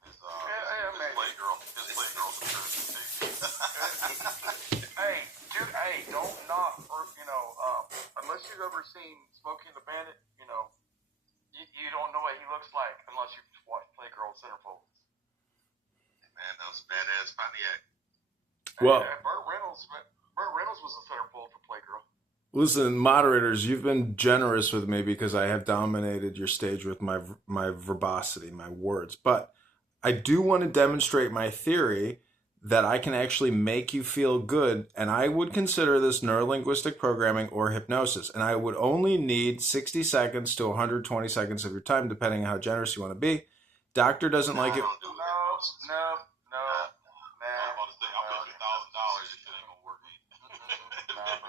His Playgirl comparison tape. Hey, dude, don't knock, unless you've ever seen Smokey and the Bandit, you don't know what he looks like unless you've watched Playgirl Centerfold. Man, that was badass Pontiac. Well, Burt Reynolds was a centerfold for Playgirl. Listen, moderators, you've been generous with me because I have dominated your stage with my verbosity, my words. But I do want to demonstrate my theory that I can actually make you feel good, and I would consider this neurolinguistic programming or hypnosis, and I would only need 60 seconds to 120 seconds of your time, depending on how generous you want to be. Doctor doesn't like it. No.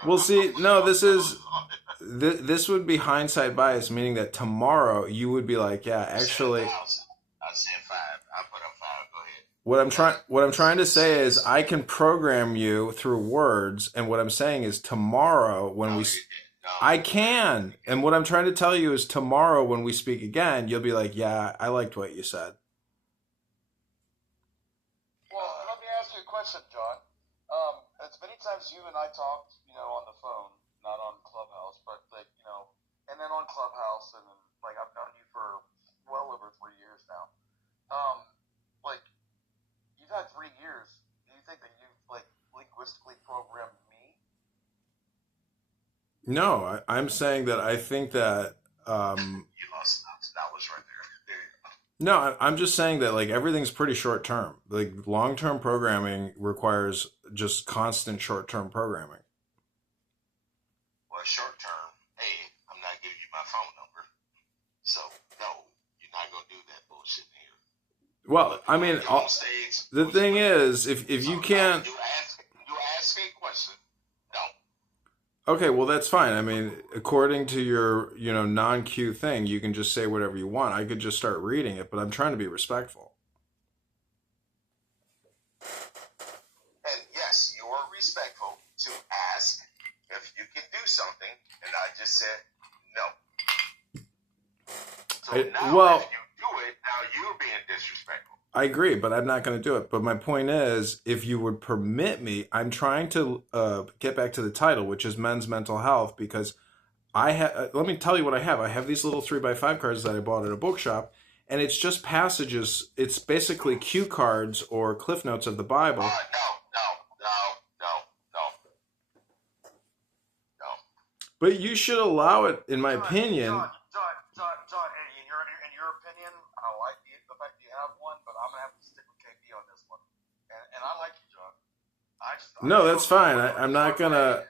Well, see, no, this would be hindsight bias, meaning that tomorrow you would be like, yeah, actually. I said 5. I put up 5. Go ahead. What I'm trying to say is I can program you through words, and what I'm saying is tomorrow when I can, and what I'm trying to tell you is tomorrow when we speak again, you'll be like, yeah, I liked what you said. Well, let me ask you a question, John. As many times you and I talked, on the phone, not on Clubhouse, but and then on Clubhouse, and then I've known you for well over 3 years now. You've had 3 years. Do you think that you've linguistically programmed me? No, I'm saying that I think that. You lost that was right there. There you go. No, I'm just saying that everything's pretty short term. Long term programming requires just constant short term programming. Well, short term, hey, I'm not giving you my phone number, so no, you're not gonna do that bullshit here. Well, I mean, the thing is, if you can't, you ask a question. okay, well that's fine. I mean, according to your non-cue thing, you can just say whatever you want. I could just start reading it, but I'm trying to be respectful. And yes, you are respectful to ask if you can do something, and I just said no. So now if you do it, now you're being disrespectful. I agree, but I'm not going to do it. But my point is, if you would permit me, I'm trying to get back to the title, which is Men's Mental Health, because I have. Let me tell you what I have. I have these little 3x5 cards that I bought at a bookshop, and it's just passages. It's basically cue cards or cliff notes of the Bible. No. But you should allow it, in my opinion. John, in your opinion, I like the fact that you have one, but I'm gonna have to stick with KB on this one. And I like you, John. No, that's fine. I'm not gonna.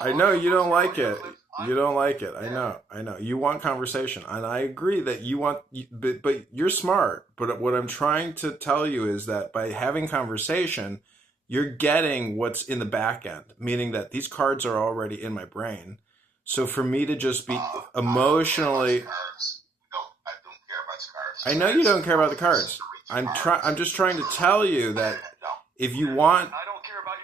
I know you don't like it. You don't like it. I know. You want conversation, and I agree that you want. But you're smart. But what I'm trying to tell you is that by having conversation, you're getting what's in the back end, meaning that these cards are already in my brain. So for me to just be emotionally, I don't care about the cards. I know you don't care about the cards. I'm just trying to tell you that if you want, I don't care about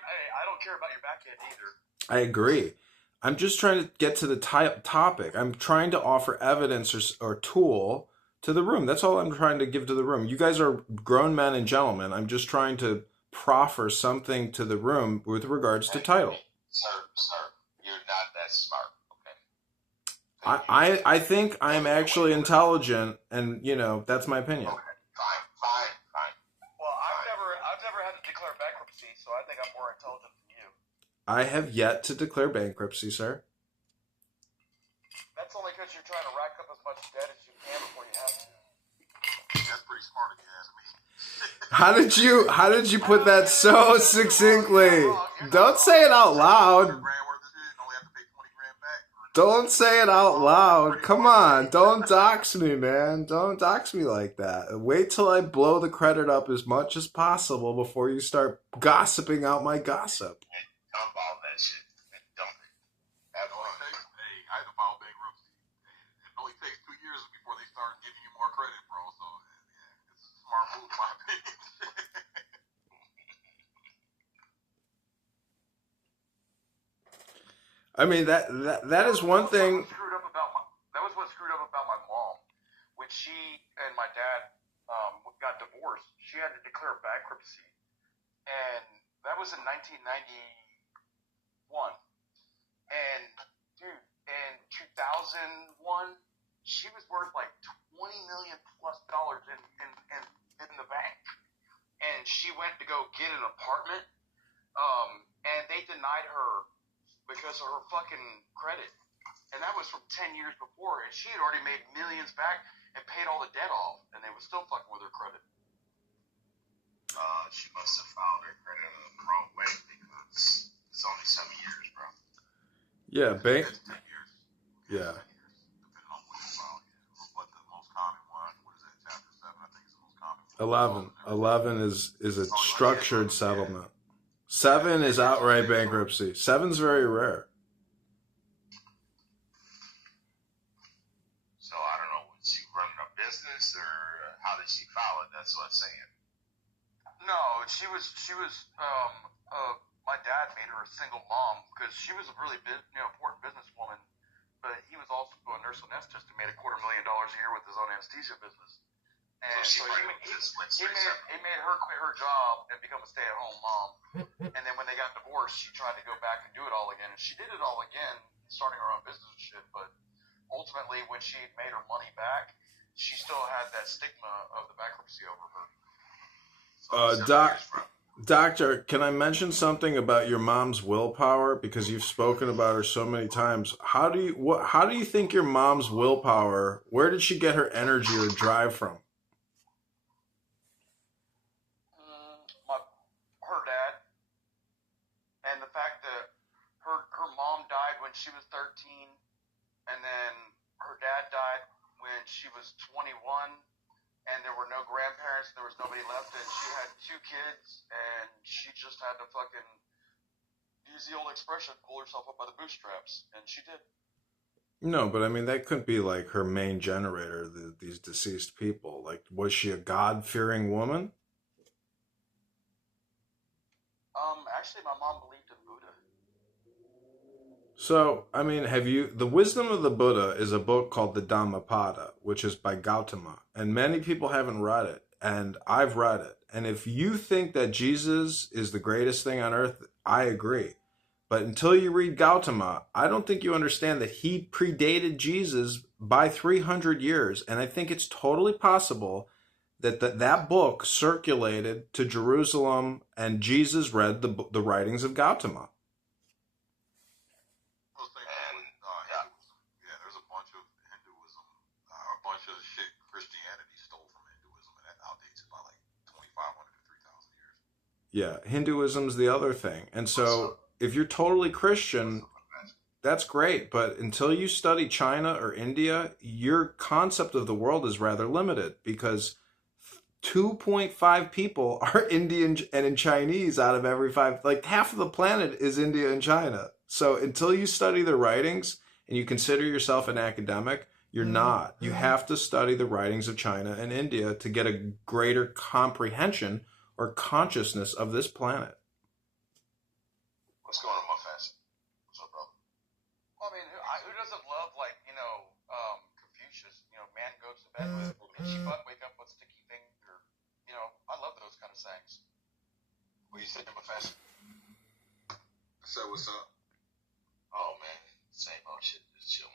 your back end either. I agree. I'm just trying to get to the topic. I'm trying to offer evidence or tool to the room. That's all I'm trying to give to the room. You guys are grown men and gentlemen. I'm just trying to proffer something to the room with regards to title. Sir, you're not that smart. I think I'm actually intelligent, and that's my opinion. Okay. Fine. Well, I've never had to declare bankruptcy, so I think I'm more intelligent than you. I have yet to declare bankruptcy, sir. That's only because you're trying to rack up as much debt as you can before you have to. That's pretty smart if you ask me. How did you put that so succinctly? Don't say it out loud. Don't say it out loud. Come on. Don't dox me, man. Don't dox me like that. Wait till I blow the credit up as much as possible before you start gossiping out my gossip. Dump all that shit. Dump it. I had to file bankruptcy. It only takes 2 years before they start giving you more credit, bro. So, it's a smart move, in my opinion. I mean, that is one thing. That was what screwed up about my mom. When she and my dad got divorced, she had to declare bankruptcy. And that was in 1991. And, dude, in 2001, she was worth like $20 million plus in the bank. And she went to go get an apartment, and they denied her because of her fucking credit. And that was from 10 years before. And she had already made millions back and paid all the debt off. And they were still fucking with her credit. She must have filed her credit the wrong way because it's only 7 years, bro. Yeah, bank. 10 years. Yeah. Depending on what you file. What the most common one. What is that? Chapter 7, I think, is the most common one. 11 is a structured settlement. 7 is outright bankruptcy. 7's very rare. So I don't know, was she running a business or how did she file it? That's what I'm saying. No, she was. My dad made her a single mom because she was a really important businesswoman, but he was also a nurse anesthetist and made $250,000 a year with his own anesthesia business. And so he made her quit her job and become a stay-at-home mom. And then when they got divorced, she tried to go back and do it all again. And she did it all again, starting her own business and shit. But ultimately, when she had made her money back, she still had that stigma of the bankruptcy over her. Doctor, can I mention something about your mom's willpower? Because you've spoken about her so many times. How do you think your mom's willpower, where did she get her energy or drive from? Her dad. And the fact that her mom died when she was 13, and then her dad died when she was 21. And there were no grandparents, there was nobody left, and she had 2 kids, and she just had to fucking use the old expression, pull herself up by the bootstraps, and she did. No, but I mean, that couldn't be like her main generator, these deceased people. Like, was she a God-fearing woman? Actually, my mom believed in Buddha. So, I mean, The Wisdom of the Buddha is a book called the Dhammapada, which is by Gautama, and many people haven't read it, and I've read it. And if you think that Jesus is the greatest thing on earth, I agree. But until you read Gautama, I don't think you understand that he predated Jesus by 300 years, and I think it's totally possible that that book circulated to Jerusalem, and Jesus read the writings of Gautama. Yeah, Hinduism's the other thing. And so if you're totally Christian, that's great. But until you study China or India, your concept of the world is rather limited because 2.5 people are Indian and Chinese out of every 5. Like half of the planet is India and China. So until you study the writings and you consider yourself an academic, you're not. You have to study the writings of China and India to get a greater comprehension or consciousness of this planet. What's going on, my fast? What's up, brother? Well, I mean, who doesn't love, Confucius? Man goes to bed with itchy butt, wake up with sticky finger. I love those kind of sayings. What you saying, my fast? I said, what's up? Oh, man. Same old shit. Just chilling.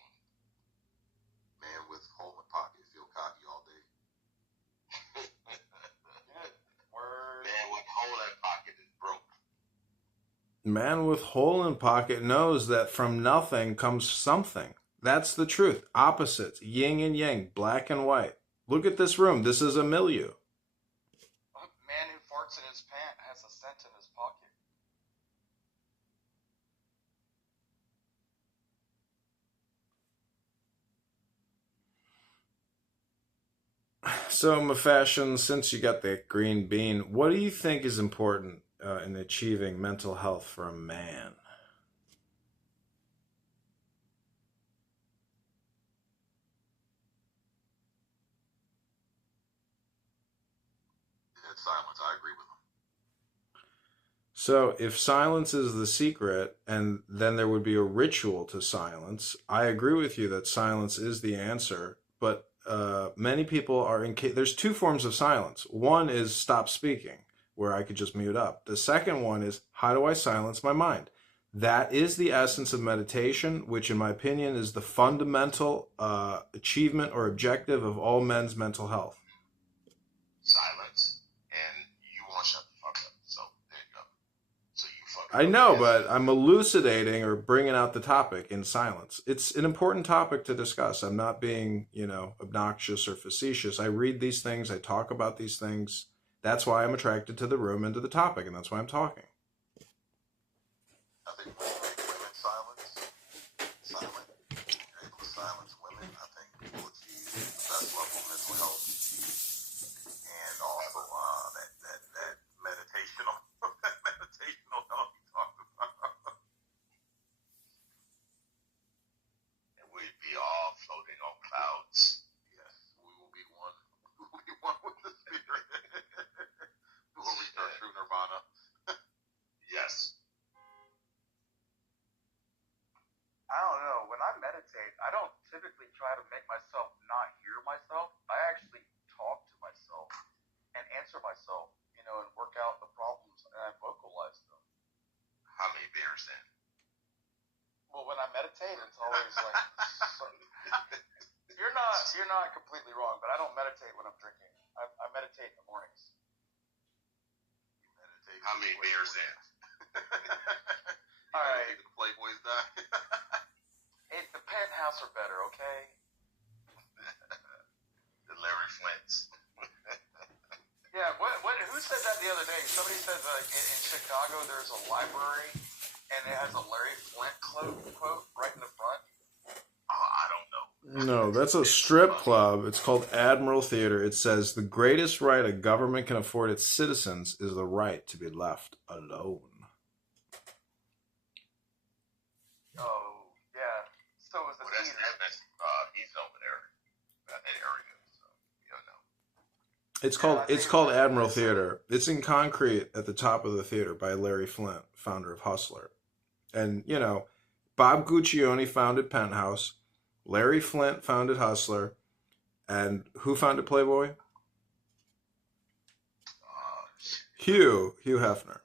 Man with hole in pocket, feel cocky all day. Man with hole in pocket is broke. Man with hole in pocket knows that from nothing comes something. That's the truth. Opposites, yin and yang, black and white. Look at this room. This is a milieu. A man who farts in his pant has a cent in his pocket. So, Mafashion, since you got that green bean, what do you think is important in achieving mental health for a man? It's silence. I agree with him. So, if silence is the secret, and then there would be a ritual to silence, I agree with you that silence is the answer, but many people are there's 2 forms of silence. One is stop speaking, where I could just mute up. The second one is, how do I silence my mind? That is the essence of meditation, which in my opinion is the fundamental achievement or objective of all men's mental health. Silence. And you won't shut the fuck up. So, there you go. So you fuck up. I know, but I'm elucidating or bringing out the topic in silence. It's an important topic to discuss. I'm not being, obnoxious or facetious. I read these things. I talk about these things. That's why I'm attracted to the room and to the topic, and that's why I'm talking. I think when you make women silent, you're able to silence women, I think you will achieve the best level of mental health. And also that meditational How many beers in? All right. The Playboys die. Hey, the Penthouse are better, okay? The Larry Flints. Yeah, who said that the other day? Somebody said that in Chicago there's a library and it has a Larry Flint quote right in the front. Oh, I don't know. No, that's a strip club. It's called Admiral Theater. It says the greatest right a government can afford its citizens is the right to be left alone. Oh, yeah. So is the That's theater. he's over there. That area. So, you don't know. It's called Admiral Theater. It's in concrete at the top of the theater by Larry Flint, founder of Hustler. And, you know, Bob Guccione founded Penthouse. Larry Flint founded Hustler. And who founded Playboy? Hugh Hefner.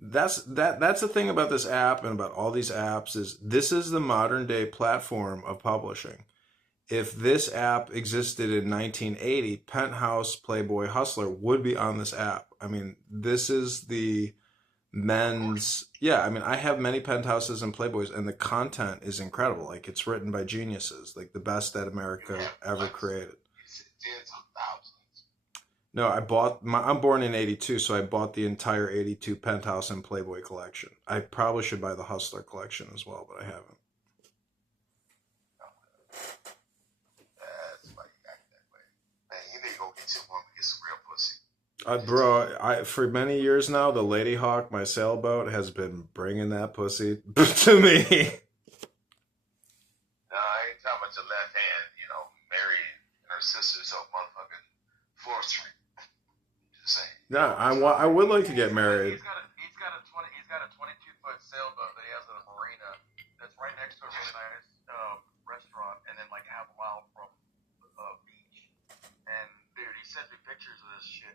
That's the thing about this app and about all these apps is this is the modern day platform of publishing. If this app existed in 1980, Penthouse, Playboy, Hustler would be on this app. I mean, this is the men's... Yeah, I mean, I have many Penthouses and Playboys, and the content is incredible. Like, it's written by geniuses, like the best that America ever created. Tens of thousands. No, I'm born in 82, so I bought the entire 82 Penthouse and Playboy collection. I probably should buy the Hustler collection as well, but I haven't. Bro, for many years now, the Lady Hawk, my sailboat, has been bringing that pussy to me. No, I ain't talking about your left hand. You know, Mary and her sisters so motherfucking 4th Street. Just saying. No, I would like to get married. He's got a 22-foot sailboat that he has at a marina that's right next to a really nice restaurant, and then like half a mile from the beach. And dude, he sent me pictures of this shit.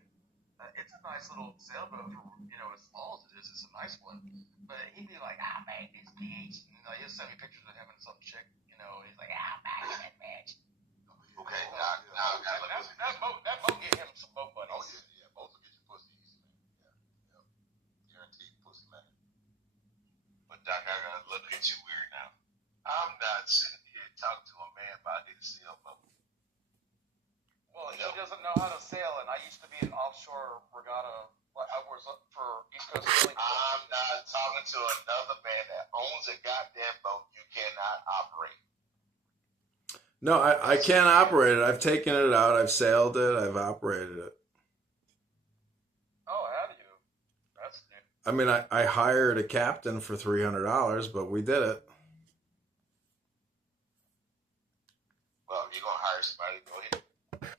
It's a nice little sailboat for, you know, as small as it is. It's a nice one. But he'd be like, man, this bitch. And he'll send me pictures of him and some chick, you know. He's like, man, that bitch. Okay, now that boat get him some boat buddies. Oh, yeah. Boats will get you pussy easy, man. Yeah. Guaranteed pussy, man. But Doc, I gotta look at you weird now. I'm not sitting here talking to a man about his sailboat. Well, he doesn't know how to sail, and I used to be an offshore regatta. I was up for East Coast Sailing Club. I'm not talking to another man that owns a goddamn boat you cannot operate. No, I can't operate it. I've taken it out. I've sailed it. I've operated it. Oh, have you? That's new. I mean, I hired a captain for $300, but we did it. Well, if you're going to hire somebody, go ahead. I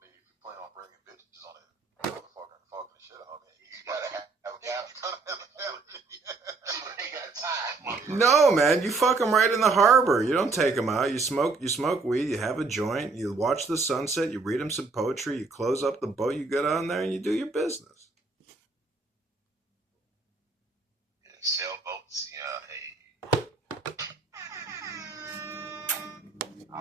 mean, if you plan on bringing bitches on it, motherfucker and fucking the shit out of me, You got to have a captain. You ain't got time. No, man, you fuck them right in the harbor. You don't take them out. You smoke weed. You have a joint. You watch the sunset. You read them some poetry. You close up the boat. You get on there and you do your business. Sailboats, yeah. Hey,